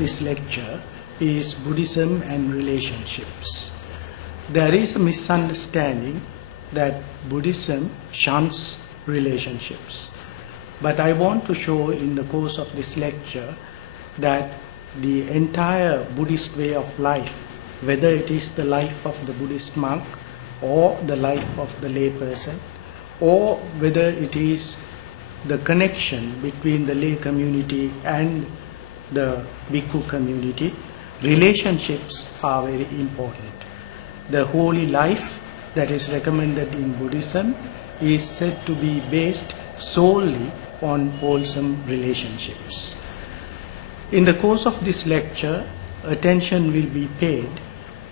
this lecture is Buddhism and relationships. There is a misunderstanding that Buddhism shuns relationships. But I want to show in the course of this lecture that the entire Buddhist way of life, whether it is the life of the Buddhist monk or the life of the lay person, or whether it is the connection between the lay community and the bhikkhu community, relationships are very important. The holy life that is recommended in Buddhism is said to be based solely on wholesome relationships. In the course of this lecture, attention will be paid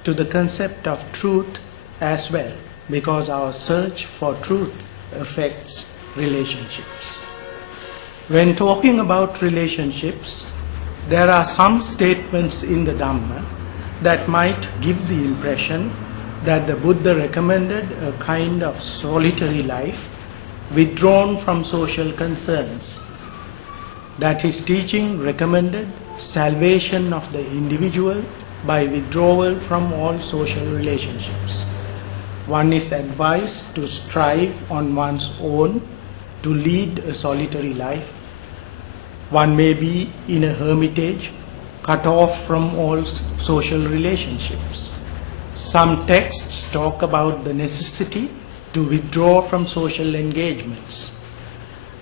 to the concept of truth as well, because our search for truth affects relationships. When talking about relationships, there are some statements in the Dhamma that might give the impression that the Buddha recommended a kind of solitary life withdrawn from social concerns, that his teaching recommended salvation of the individual by withdrawal from all social relationships. One is advised to strive on one's own to lead a solitary life. One may be in a hermitage, cut off from all social relationships. Some texts talk about the necessity to withdraw from social engagements.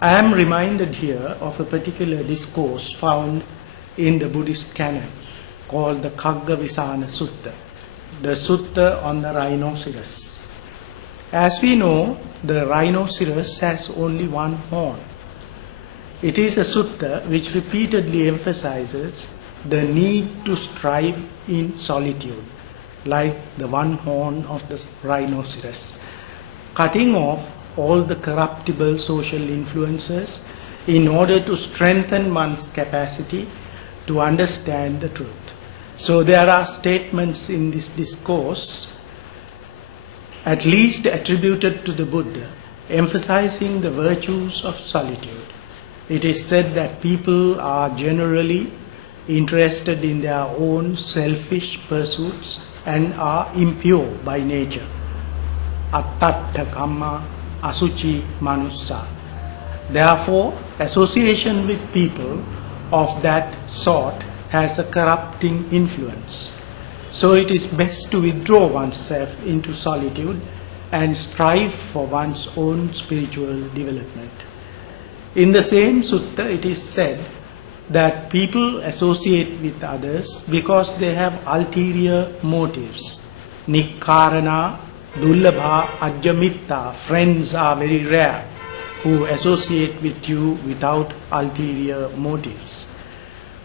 I am reminded here of a particular discourse found in the Buddhist canon called the Kaggavisana Sutta, the Sutta on the rhinoceros. As we know, the rhinoceros has only one horn. It is a sutta which repeatedly emphasizes the need to strive in solitude, like the one horn of the rhinoceros, cutting off all the corruptible social influences in order to strengthen one's capacity to understand the truth. So there are statements in this discourse, at least attributed to the Buddha, emphasizing the virtues of solitude. It is said that people are generally interested in their own selfish pursuits and are impure by nature. Attatta kamma asuci manussa. Therefore, association with people of that sort has a corrupting influence. So it is best to withdraw oneself into solitude and strive for one's own spiritual development. In the same sutta, it is said that people associate with others because they have ulterior motives. Nikkarana, dullabha, ajjamitta. Friends are very rare who associate with you without ulterior motives.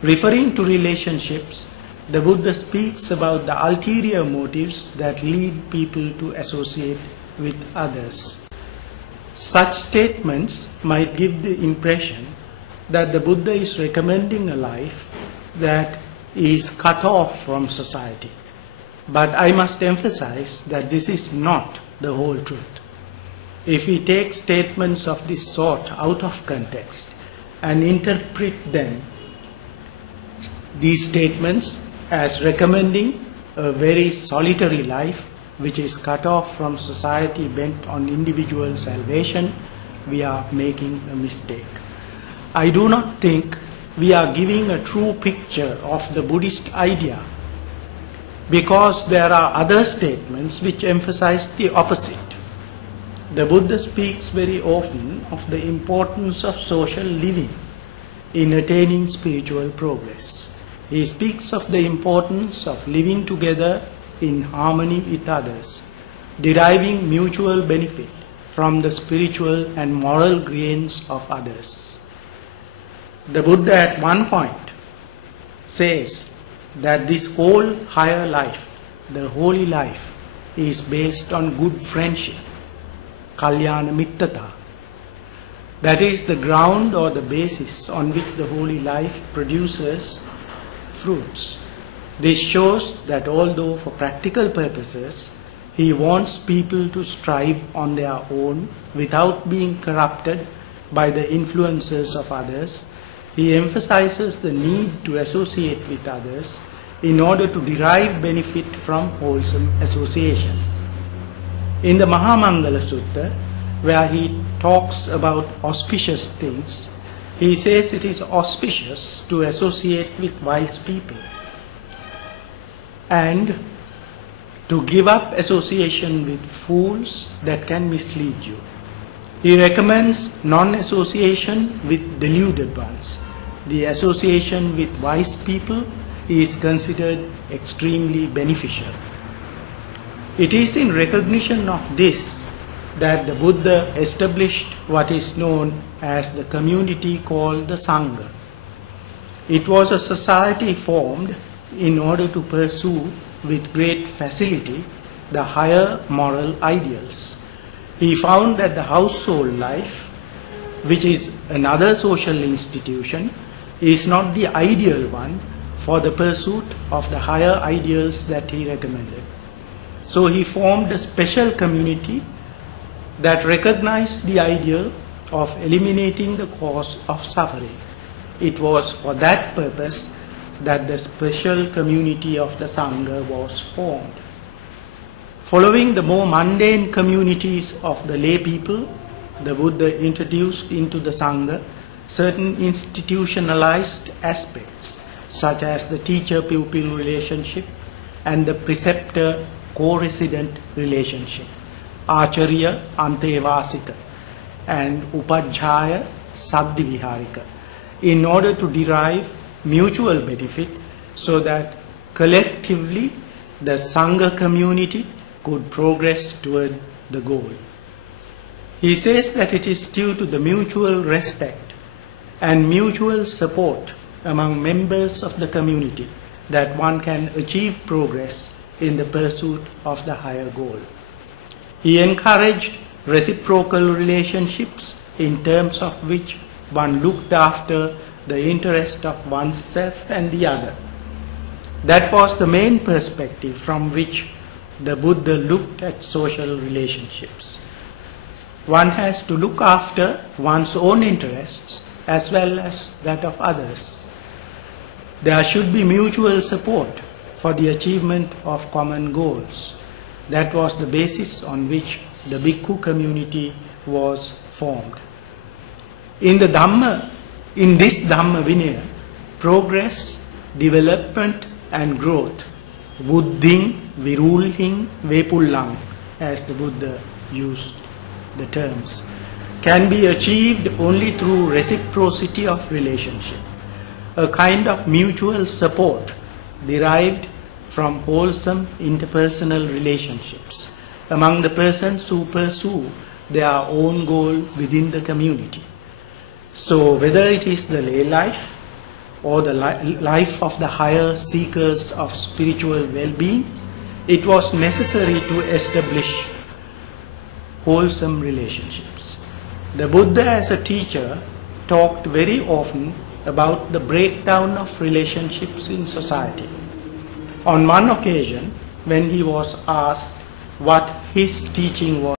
Referring to relationships, the Buddha speaks about the ulterior motives that lead people to associate with others. Such statements might give the impression that the Buddha is recommending a life that is cut off from society. But I must emphasize that this is not the whole truth. If we take statements of this sort out of context and interpret them, these statements as recommending a very solitary life which is cut off from society bent on individual salvation, we are making a mistake. I do not think we are giving a true picture of the Buddhist idea, because there are other statements which emphasize the opposite. The Buddha speaks very often of the importance of social living in attaining spiritual progress. He speaks of the importance of living together in harmony with others, deriving mutual benefit from the spiritual and moral gains of others. The Buddha at one point says that this whole higher life, the holy life, is based on good friendship, kalyana mittata. That is the ground or the basis on which the holy life produces fruits. This shows that although for practical purposes he wants people to strive on their own without being corrupted by the influences of others, he emphasizes the need to associate with others in order to derive benefit from wholesome association. In the Mahamangala Sutta, where he talks about auspicious things, he says it is auspicious to associate with wise people and to give up association with fools that can mislead you. He recommends non-association with deluded ones. The association with wise people is considered extremely beneficial. It is in recognition of this that the Buddha established what is known as the community called the Sangha. It was a society formed in order to pursue with great facility the higher moral ideals. He found that the household life, which is another social institution, is not the ideal one for the pursuit of the higher ideals that he recommended. So he formed a special community that recognized the ideal of eliminating the cause of suffering. It was for that purpose that the special community of the Sangha was formed. Following the more mundane communities of the lay people, the Buddha introduced into the Sangha certain institutionalized aspects, such as the teacher-pupil relationship and the preceptor-co-resident relationship, Acharya Antevasika and Upadhyaya Saddhiviharika, in order to derive mutual benefit so that collectively the Sangha community could progress toward the goal. He says that it is due to the mutual respect and mutual support among members of the community that one can achieve progress in the pursuit of the higher goal. He encouraged reciprocal relationships in terms of which one looked after the interest of oneself and the other. That was the main perspective from which the Buddha looked at social relationships. One has to look after one's own interests as well as that of others. There should be mutual support for the achievement of common goals. That was the basis on which the Bhikkhu community was formed. In this Dhamma Vinaya, progress, development and growth, Vuddhing, Virulhing, Vepullang, as the Buddha used the terms, can be achieved only through reciprocity of relationship, a kind of mutual support derived from wholesome interpersonal relationships among the persons who pursue their own goal within the community. So whether it is the lay life or the life of the higher seekers of spiritual well-being, it was necessary to establish wholesome relationships. The Buddha as a teacher talked very often about the breakdown of relationships in society. On one occasion, when he was asked what his teaching was